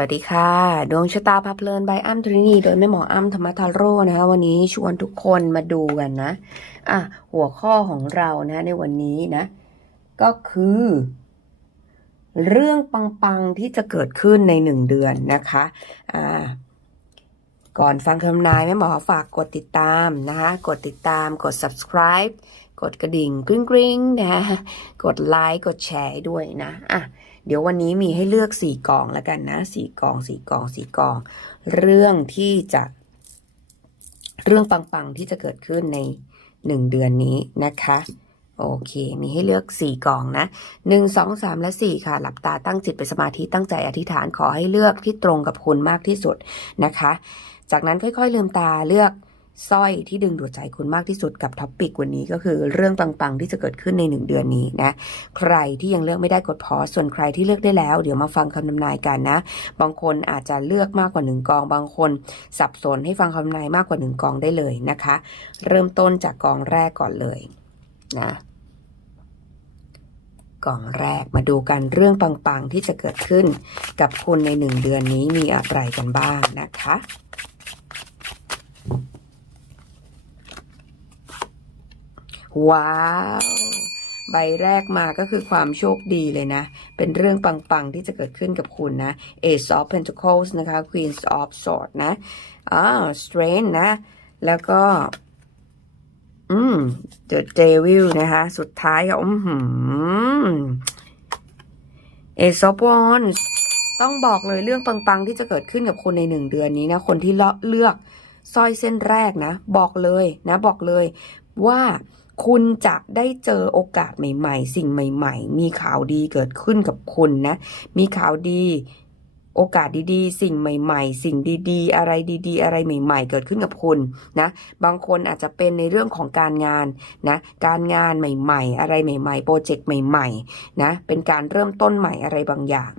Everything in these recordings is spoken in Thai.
วัสดีค่ะ ดวงชะตาพาเพลินใบอ้ำทรินีโดยแม่หมออ้ำธรรมทาโร่นะคะวันนี้ชวนทุกคนมาดูกันนะ อะ หัวข้อของเรานะในวันนี้นะ ก็คือ เรื่องปังๆที่จะเกิดขึ้นในหนึ่งเดือนนะคะ อ่า ก่อนฟังคำนายแม่หมอฝากกดติดตามนะคะ กดติดตามกด subscribe กดกระดิ่งกริ๊งกริ๊งๆนะ กดไลค์กดแชร์ด้วยนะ อะ เดี๋ยววันนี้มีให้เลือกสี่กองแล้วกันนะสี่กองสี่กองสี่กอง เรื่องที่จะ เรื่องปังๆที่จะเกิดขึ้นในหนึ่งเดือนนี้นะคะ โอเค มีให้เลือกสี่กองนะหนึ่งสองสามและสี่ค่ะ หลับตาตั้งจิตเป็นสมาธิตั้งใจอธิษฐานขอให้เลือกที่ตรงกับคุณมากที่สุดนะคะ จากนั้นค่อยๆลืมตาเลือก สร้อยที่ดึงดูดใจคุณมากที่สุดกับท็อปปิกวันนี้ก็คือเรื่องปังๆ ที่จะเกิดขึ้นในหนึ่งเดือนนี้นะ ใครที่ยังเลือกไม่ได้กดพอส่วนใครที่เลือกได้แล้ว เดี๋ยวมาฟังคำทำนายกันนะ บางคนอาจจะเลือกมากกว่าหนึ่งกอง บางคนสับสนให้ฟังคำทำนายมากกว่าหนึ่งกองได้เลยนะคะ เริ่มต้นจากกองแรกก่อนเลยนะกองแรกมาดูกันเรื่องปังๆที่จะเกิดขึ้นกับคุณในหนึ่งเดือนนี้มีอะไรกันบ้างนะคะ ว้าวใบแรกมาก็คือความโชคดีเลยนะ เป็นเรื่องปัง ๆ ที่จะเกิดขึ้นกับคุณนะ Ace of Pentacles นะคะ Queen of Swords นะอ่า Strength นะ แล้วก็ อืม The Devil นะคะ สุดท้ายก็อืมหืม Ace of Wands ต้องบอกเลยเรื่องปัง ๆ ที่จะเกิดขึ้นกับคุณในหนึ่งเดือนนี้นะ คนที่เลือกสร้อยเส้นแรกนะ บอกเลยนะ บอกเลยว่า คุณจะได้เจอโอกาสใหม่ ๆ สิ่งใหม่ ๆ มีข่าวดีเกิดขึ้นกับคุณนะ มีข่าวดี โอกาสดีๆ สิ่งใหม่ ๆ สิ่งดีๆ อะไรดี ๆ อะไรใหม่ ๆ เกิดขึ้นกับคุณนะ บางคนอาจจะเป็นในเรื่องของการงานนะ การงานใหม่ ๆ อะไรใหม่ ๆ โปรเจกต์ใหม่ ๆ นะ เป็นการเริ่มต้นใหม่อะไรบางอย่าง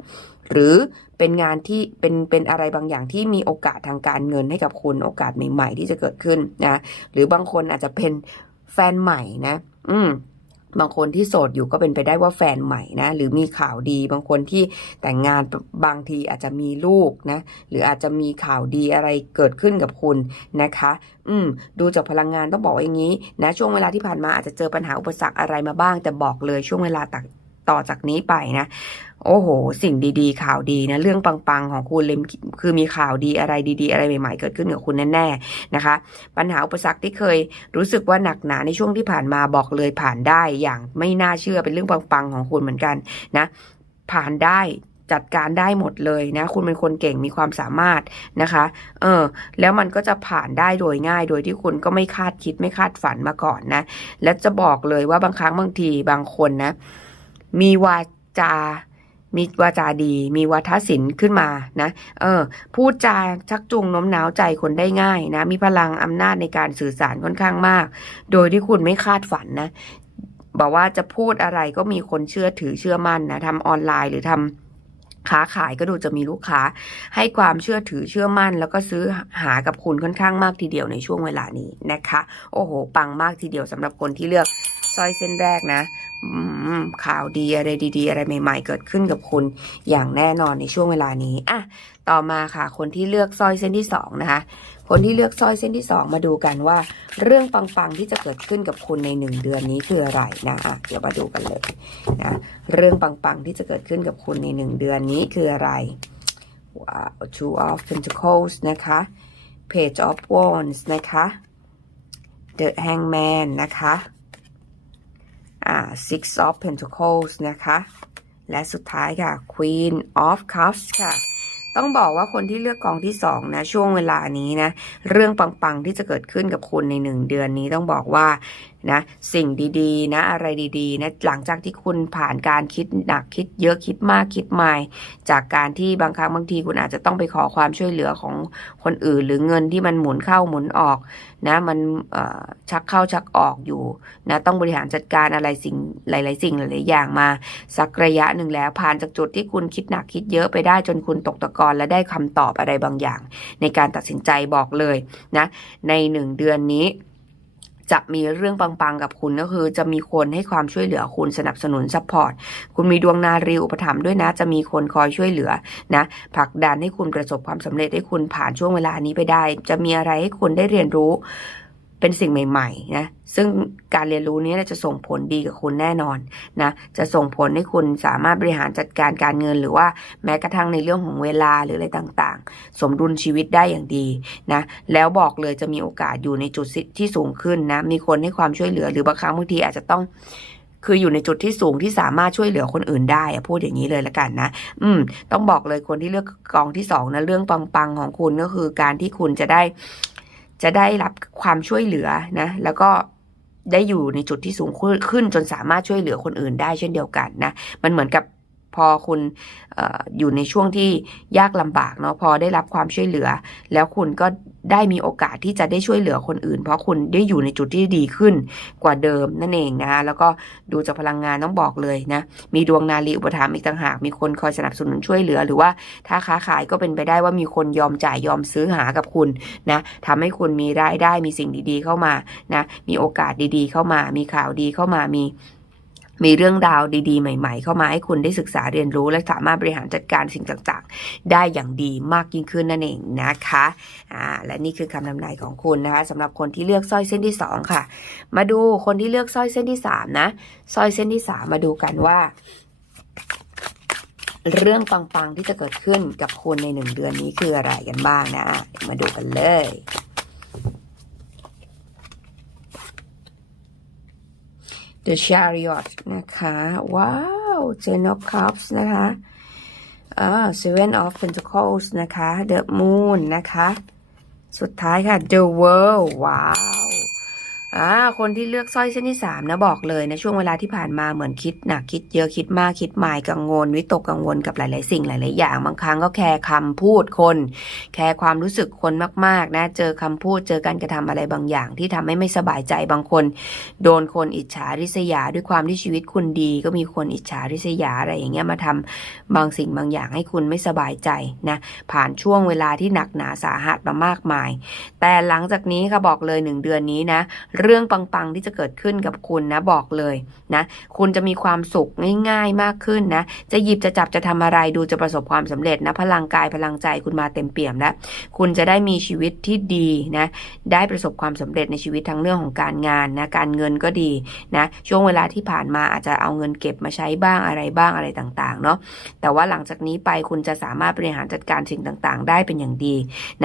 หรือเป็นงานที่เป็นเป็นอะไรบางอย่างที่มีโอกาสทางการเงินให้กับคุณ โอกาสใหม่ ๆ ที่จะเกิดขึ้นนะ หรือบางคนอาจจะเป็น แฟนใหม่นะ อืมบางคนที่โสดอยู่ก็เป็นไปได้ว่าแฟนใหม่นะ หรือมีข่าวดี บางคนที่แต่งงานบางทีอาจจะมีลูกนะ หรืออาจจะมีข่าวดีอะไรเกิดขึ้นกับคุณนะคะ อืม ดูจากพลังงานต้องบอกอย่างนี้นะ ช่วงเวลาที่ผ่านมาอาจจะเจอปัญหาอุปสรรคอะไรมาบ้าง แต่บอกเลยช่วงเวลา ต่อจากนี้ไปนะ โอ้โห สิ่งดีๆ ข่าวดีนะ เรื่องปังๆ ของคุณเลยคือมีข่าวดีอะไรดีๆ อะไรใหม่ๆ เกิดขึ้นกับคุณแน่ๆนะคะ ปัญหาอุปสรรคที่เคยรู้สึกว่าหนักหนาในช่วงที่ผ่านมาบอกเลยผ่านได้อย่างไม่น่าเชื่อเป็นเรื่องปังๆ ของคุณเหมือนกันนะ ผ่านได้จัดการได้หมดเลยนะ คุณเป็นคนเก่งมีความสามารถนะคะ เออ แล้วมันก็จะผ่านได้โดยง่าย โดยที่คุณก็ไม่คาดคิดไม่คาดฝันมาก่อนนะ และจะบอกเลยว่าบางครั้งบางทีบางคนนะ มีวาจา มีวาจาดี มีวาทศิลป์ขึ้นมานะ เออ พูดจาชักจูงโน้มน้าวใจคนได้ง่ายนะ มีพลังอำนาจในการสื่อสารค่อนข้างมาก โดยที่คุณไม่คาดฝันนะ บอกว่าจะพูดอะไรก็มีคนเชื่อถือเชื่อมั่นนะทำออนไลน์หรือทำค้าขายก็ดูจะมีลูกค้าให้ความเชื่อถือเชื่อมั่น แล้วก็ซื้อหากับคุณค่อนข้างมากทีเดียวในช่วงเวลานี้นะคะ โอ้โห ปังมากทีเดียวสำหรับคนที่เลือกสร้อยเส้นแรกนะ ข่าวดีอะไรดี ๆ อะไรใหม่ ๆ เกิดขึ้นกับคุณอย่างแน่นอนในช่วงเวลานี้อะต่อมาค่ะ คนที่เลือกสร้อยเส้นที่สองนะคะ คนที่เลือกสร้อยเส้นที่สองมาดูกันว่า เรื่องปังๆที่จะเกิดขึ้นกับคุณในหนึ่งเดือนนี้คืออะไรนะอะเดี๋ยวมาดูกันเลยนะเรื่องปังๆที่จะเกิดขึ้นกับคุณในหนึ่งเดือนนี้คืออะไรว้าว two of pentacles นะคะ page of wands นะคะ the hangman นะคะ อ่า six of pentacles นะคะ และสุดท้ายค่ะ queen of cups ค่ะ ต้องบอกว่าคนที่เลือกกองที่สองนะช่วงเวลานี้นะ เรื่องปังๆที่จะเกิดขึ้นกับคุณในหนึ่งเดือนนี้ต้องบอกว่านะสิ่งดีๆ นะอะไรดีๆนะหลังจากที่คุณผ่านการคิดหนักคิดเยอะคิดมากคิดมายจากการที่บางครั้งบางทีคุณอาจจะต้องไปขอความช่วยเหลือของคนอื่น หรือเงินที่มันหมุนเข้าหมุนออกนะมันชักเข้าชักออกอยู่นะต้องบริหารจัดการอะไรสิ่งหลาย ๆ สิ่งหลายๆอย่างมา สักระยะหนึ่งแล้วผ่านจากจุดที่คุณคิดหนักคิดเยอะไปได้จนคุณตกตะกอนและได้คำตอบอะไรบางอย่าง ในการตัดสินใจบอกเลยนะในหนึ่งเดือนนี้ จะมีเรื่องปังๆกับคุณก็คือ จะมีคนให้ความช่วยเหลือคุณสนับสนุนซัพพอร์ตคุณมีดวงนารีอุปถัมภ์ด้วยนะ จะมีคนคอยช่วยเหลือนะผลักดันให้คุณประสบความสำเร็จให้คุณผ่านช่วงเวลานี้ไปได้ จะมีอะไรให้คุณได้เรียนรู้ เป็นสิ่งใหม่ๆนะซึ่งการเรียนรู้นี้จะส่งผลดีกับคุณแน่นอนนะจะส่งผลให้คุณสามารถบริหารจัดการการเงิน หรือว่าแม้กระทั่งในเรื่องของเวลาหรืออะไรต่างๆ สมดุลชีวิตได้อย่างดีนะแล้วบอกเลยจะมีโอกาสอยู่ในจุดที่สูงขึ้นนะมีคนให้ความช่วยเหลือ หรือบางครั้งบางทีอาจจะต้องคืออยู่ในจุดที่สูงที่สามารถช่วยเหลือคนอื่นได้อะพูดอย่างนี้เลยละกันนะ อืม ต้องบอกเลยคนที่เลือกกองที่สองนะเรื่องปังๆของคุณก็คือการที่คุณจะได้ จะได้รับความช่วยเหลือนะ แล้วก็ได้อยู่ในจุดที่สูงขึ้นจนสามารถช่วยเหลือคนอื่นได้เช่นเดียวกันนะ มันเหมือนกับ พอคุณออยู่ในช่วงที่ยากลำบากเนาะพอได้รับความช่วยเหลือ แล้วคุณก็ได้มีโอกาสที่จะได้ช่วยเหลือคนอื่น เพราะคุณได้อยู่ในจุดที่ดีขึ้นกว่าเดิมนั่นเองนะแล้วก็ดูจากพลังงานต้องบอกเลยนะมีดวงนาลีอุปถัมภ์อีกต่างหาก มีคนคอยสนับสนุนช่วยเหลือ หรือว่าถ้าค้าขายก็เป็นไปได้ว่ามีคนยอมจ่ายยอมซื้อหากับคุณนะทำให้คุณมีรายได้มีสิ่งดีๆเข้ามานะมีโอกาสดีๆ เข้ามา มีข่าวดีเข้ามามี มีเรื่องราวดีๆ ใหม่ ๆ เข้ามาให้คุณได้ศึกษาเรียนรู้ และสามารถบริหารจัดการสิ่งต่างๆ ได้อย่างดีมากยิ่งขึ้นนั่นเองนะคะอ่าและนี่คือคำนำนายของคุณนะคะสำหรับคนที่เลือกสร้อยเส้นที่สองค่ะ มาดูคนที่เลือกสร้อยเส้นที่สามนะสร้อยเส้นที่สามมาดูกันว่า เรื่องปังๆที่จะเกิดขึ้นกับคุณในหนึ่งเดือนนี้คืออะไรกันบ้างนะมาดูกันเลย The Chariot นะคะ ว้าว Ten of Cups นะคะอ่า Seven of Pentacles นะคะ The Moon นะคะ สุดท้ายค่ะ The World ว้าว อ่าคนที่เลือกสร้อยเส้นที่สามนะบอกเลยนะช่วงเวลาที่ผ่านมาเหมือนคิดหนักคิดเยอะคิดมากคิดหมายกังวลวิตกกังวลกับหลาย ๆ สิ่งหลาย ๆ อย่างบางครั้งก็แคร์คำพูดคน แคร์ความรู้สึกคนมาก ๆ นะ เจอคำพูดเจอการกระทำอะไรบางอย่าง ที่ทำให้ไม่สบายใจบางคน โดนคนอิจฉาริษยาด้วยความที่ชีวิตคุณดี ก็มีคนอิจฉาริษยาอะไรอย่างเงี้ยมาทำบางสิ่งบางอย่างให้คุณไม่สบายใจนะผ่านช่วงเวลาที่หนักหนาสาหัสมามากมาย แต่หลังจากนี้ค่ะบอกเลยหนึ่งเดือนนี้นะเรื่องปังๆที่จะเกิดขึ้นกับคุณนะบอกเลยนะคุณจะมีความสุขง่าย ๆมากขึ้นนะจะหยิบจะจับจะทำอะไรดูจะประสบความสำเร็จนะพลังกายพลังใจคุณมาเต็มเปี่ยมแล้วคุณจะได้มีชีวิตที่ดีนะได้ประสบความสำเร็จในชีวิตทั้งเรื่องของการงานนะการเงินก็ดีนะช่วงเวลาที่ผ่านมาอาจจะเอาเงินเก็บมาใช้บ้างอะไรบ้างอะไรต่างๆเนาะแต่ว่าหลังจากนี้ไปคุณจะสามารถบริหารจัดการสิ่งต่างๆ ได้เป็นอย่างดี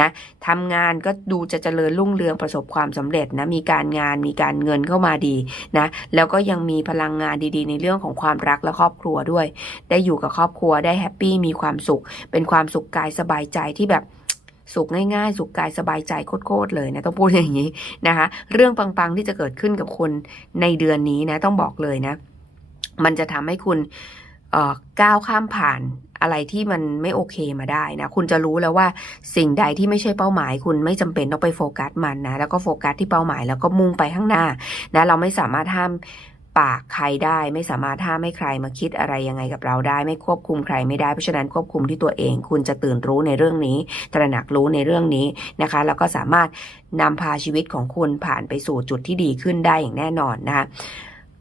นะทำงานก็ดูจะเจริญรุ่งเรืองประสบความสำเร็จนะมีการงานมีการเงินเข้ามาดีนะแล้วก็ยังมีพลังงานดีๆ ในเรื่องของความรักและครอบครัวด้วย ได้อยู่กับครอบครัวได้แฮปปี้มีความสุข เป็นความสุขกายสบายใจที่แบบสุขง่ายๆ สุขกายสบายใจโคตรๆเลยนะต้องพูดอย่างนี้นะคะ เรื่องปังๆที่จะเกิดขึ้นกับคุณในเดือนนี้นะต้องบอกเลยนะ มันจะทำให้คุณก้าวข้ามผ่าน อะไรที่มันไม่โอเคมาได้นะ คุณจะรู้แล้วว่าสิ่งใดที่ไม่ใช่เป้าหมาย คุณไม่จำเป็นต้องไปโฟกัสมันนะ แล้วก็โฟกัสที่เป้าหมายแล้วก็มุ่งไปข้างหน้านะ เราไม่สามารถห้ามปากใครได้ไม่สามารถห้ามให้ใครมาคิดอะไรยังไงกับเราได้ ไม่ควบคุมใครไม่ได้เพราะฉะนั้นควบคุมที่ตัวเอง คุณจะตื่นรู้ในเรื่องนี้ ตระหนักรู้ในเรื่องนี้นะคะ แล้วก็สามารถนำพาชีวิตของคุณผ่านไปสู่จุดที่ดีขึ้นได้อย่างแน่นอนนะคะ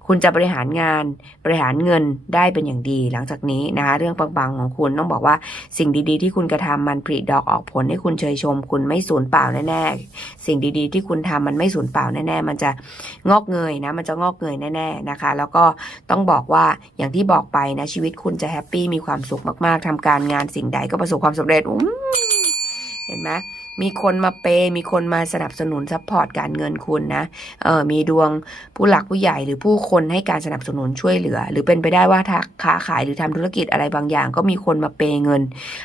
คุณจะบริหารงานบริหารเงินได้เป็นอย่างดีหลังจากนี้นะคะเรื่องปังๆของคุณต้องบอกว่าสิ่งดีๆ ที่คุณกระทำมันผลิดอกออกผลให้คุณเชยชม คุณไม่สูญเปล่าแน่ๆสิ่งดีๆ ที่คุณทำมันไม่สูญเปล่าแน่ๆมันจะงอกเงยนะมันจะงอกเงยแน่ๆนะคะ แล้วก็ต้องบอกว่าอย่างที่บอกไปนะชีวิตคุณจะแฮปปี้มีความสุขมากๆทำการงานสิ่งใดก็ประสบความสำเร็จอ เห็นไหมมีคนมาเปย์มีคนมาสนับสนุนซัพพอร์ตการเงินคุณนะเออมีดวงผู้หลักผู้ใหญ่หรือผู้คนให้การสนับสนุนช่วยเหลือ หรือเป็นไปได้ว่าถ้าค้าขายหรือทำธุรกิจอะไรบางอย่าง ก็มีคนมาเปย์เงิน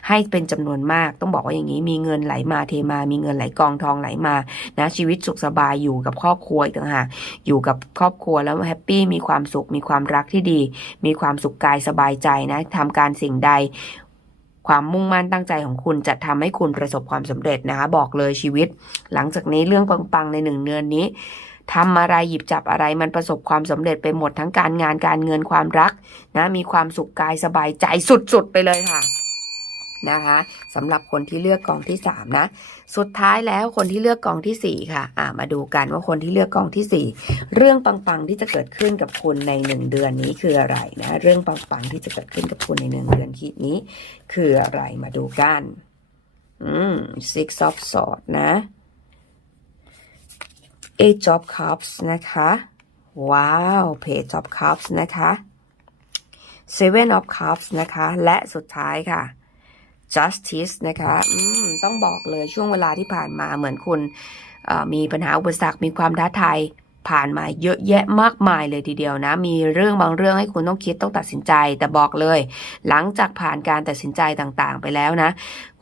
ให้เป็นจำนวนมาก ต้องบอกว่าอย่างนี้มีเงินไหลมาเทมา มีเงินไหลกองทองไหลมานะชีวิตสุขสบายอยู่กับครอบครัวต่างหากอยู่กับครอบครัวแล้วแฮปปี้มีความสุขมีความรักที่ดี มีความสุขกายสบายใจนะทำการสิ่งใด ความมุ่งมั่นตั้งใจของคุณจะทำให้คุณประสบความสำเร็จนะคะ บอกเลยชีวิต หลังจากนี้เรื่องปังๆในหนึ่งเดือนนี้ทำอะไรหยิบจับอะไรมันประสบความสำเร็จไปหมดทั้งการงานการเงินความรักนะมีความสุขกายสบายใจสุดๆไปเลยค่ะ นะคะสำหรับคนที่เลือกกองที่สามนะสุดท้ายแล้วคนที่เลือกกองที่สี่ค่ะอ่ามาดูกันว่าคนที่เลือกกองที่สี่เรื่องปังๆที่จะเกิดขึ้นกับคุณในหนึ่งเดือนนี้คืออะไรนะเรื่องปังๆที่จะเกิดขึ้นกับคุณในหนึ่งเดือนคิดนี้ คืออะไรมาดูกันอืม six of swords นะ eight of cups นะคะว้าว page of cups นะคะ seven of cups นะคะ และสุดท้ายค่ะ justice นะคะอืมต้องบอกเลยช่วงเวลาที่ผ่านมาเหมือนคุณมีปัญหาอุปสรรคมีความท้าทายผ่านมาเยอะแยะมากมายเลยทีเดียวนะ มีเรื่องบางเรื่องให้คุณต้องคิดต้องตัดสินใจ แต่บอกเลย หลังจากผ่านการตัดสินใจต่างๆ ไปแล้วนะ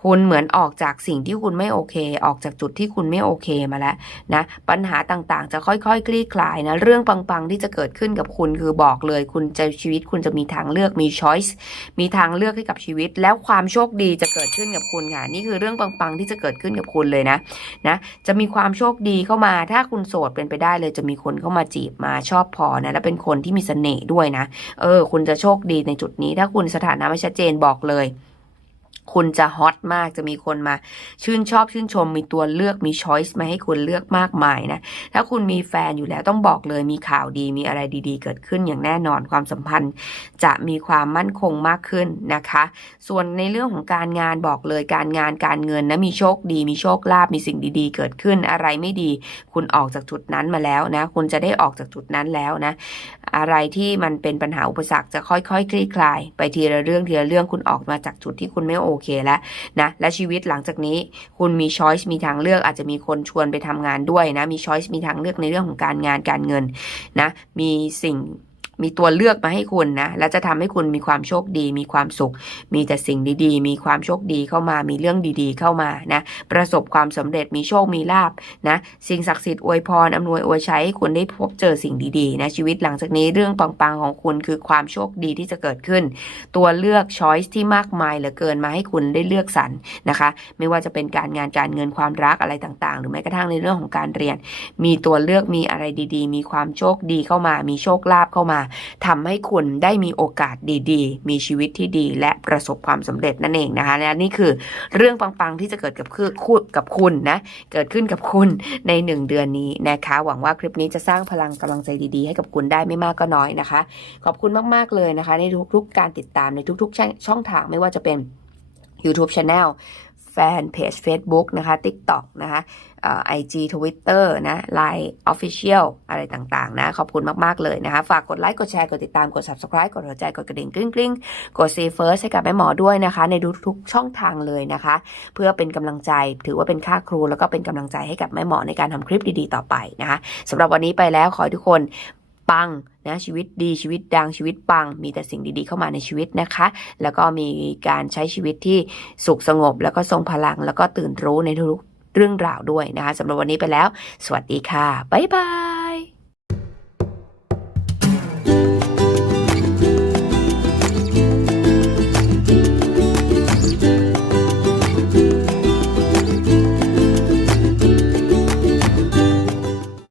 คุณเหมือนออกจากสิ่งที่คุณไม่โอเค ออกจากจุดที่คุณไม่โอเคมาแล้วนะ ปัญหาต่างๆ จะค่อยๆ คลี่คลายนะ เรื่องปังๆ ที่จะเกิดขึ้นกับคุณคือบอกเลย คุณจะชีวิตคุณจะมีทางเลือกมีช้อยส์มีทางเลือกให้กับชีวิต แล้วความโชคดีจะเกิดขึ้นกับคุณค่ะ นี่คือเรื่องปังๆ ที่จะเกิดขึ้นกับคุณเลยนะนะ จะมีความโชคดีเข้ามา ถ้าคุณโสดเป็นไปได้เลย จะมีคนเข้ามาจีบมาชอบพอนะ และเป็นคนที่มีเสน่ห์ด้วยนะ เออ คุณจะโชคดีในจุดนี้ ถ้าคุณสถานะไม่ชัดเจนบอกเลย คุณจะฮอตมากจะมีคนมา ชื่นชอบชื่นชมมีตัวเลือกมีช้อยส์มาให้คุณเลือกมากมายนะถ้าคุณมีแฟนอยู่แล้วต้องบอกเลยมีข่าวดีมีอะไรดีๆ เกิดขึ้นอย่างแน่นอนความสัมพันธ์ จะมีความมั่นคงมากขึ้นนะคะ ส่วนในเรื่องของการงานบอกเลยการงานการเงินนะมีโชคดี มีโชคลาภมีสิ่งดี ๆ เกิดขึ้นอะไรไม่ดี คุณออกจากจุดนั้นมาแล้วนะคุณจะได้ออกจากจุดนั้นแล้วนะอะไรที่มันเป็นปัญหาอุปสรรคจะค่อยๆคคลี่คลาย ไปทีละเรื่องทีละเรื่องคุณออกมาจากจุดที่คุณไม่โอเคแล้วนะและชีวิตหลังจากนี้คุณมีช้อยส์มีทางเลือกอาจจะมีคนชวนไปทำงานด้วยนะมีช้อยส์มีทางเลือกในเรื่องของการงานการเงินนะมีสิ่ง มีตัวเลือกมาให้คุณนะ และจะทำให้คุณมีความโชคดี มีความสุข มีแต่สิ่งดีๆ มีความโชคดีเข้ามา มีเรื่องดีๆ เข้ามานะ ประสบความสำเร็จ มีโชค มีลาบนะ สิ่งศักดิ์สิทธิ์อวยพรอำนวยอวยชัยให้คุณได้พบเจอสิ่งดีๆ นะ ชีวิตหลังจากนี้เรื่องปังๆ ของคุณคือความโชคดีที่จะเกิดขึ้น ตัวเลือกช้อยส์ที่มากมายเหลือเกินมาให้คุณได้เลือกสรรนะคะ ไม่ว่าจะเป็นการงาน การเงิน ความรักอะไรต่างๆ หรือแม้กระทั่งในเรื่องของการเรียน มีตัวเลือก มีอะไรดี ๆ มีความโชคดีเข้ามา มีโชคลาภเข้ามาทำให้คุณได้มีโอกาสดีๆ มีชีวิตที่ดีและประสบความสำเร็จนั่นเองนะคะและนี่คือเรื่องปังๆที่จะเกิดกับคือคุณกับคุณนะเกิดขึ้นกับคุณในหนึ่งเดือนนี้นะคะ หวังว่าคลิปนี้จะสร้างพลังกำลังใจดีๆ ให้กับคุณได้ไม่มากก็น้อยนะคะ ขอบคุณมากๆเลยนะคะ ในทุกๆการติดตามในทุกๆช่องทางไม่ว่าจะเป็น YouTube Channel ฟนเพจ Facebook นะคะ TikTok นะคะไอจีทวิตเตอร์นะ Line Official อะไรต่างๆ นะ ขอบคุณมาก ๆ เลยนะคะ ฝากกดไลค์กดแชร์ กดติดตามกด Subscribe กดหัวใจ กดกระดิ่งกริ๊งกริ๊งกด See First ให้กับแม่หมอด้วยนะคะ ในทุกๆช่องทางเลยนะคะ เพื่อเป็นกำลังใจถือว่าเป็นค่าครู แล้วก็เป็นกำลังใจให้กับแม่หมอในการทำคลิปดีๆ ต่อไปนะคะสำหรับวันนี้ไปแล้วขอให้ทุกคน ปังนะชีวิตดีชีวิตดังชีวิตปัง มีแต่สิ่งดีๆเข้ามาในชีวิตนะคะ แล้วก็มีการใช้ชีวิตที่สุขสงบ แล้วก็ทรงพลัง แล้วก็ตื่นรู้ในทุกเรื่องราวด้วยนะคะสำหรับวันนี้ไปแล้ว สวัสดีค่ะ บ๊ายบาย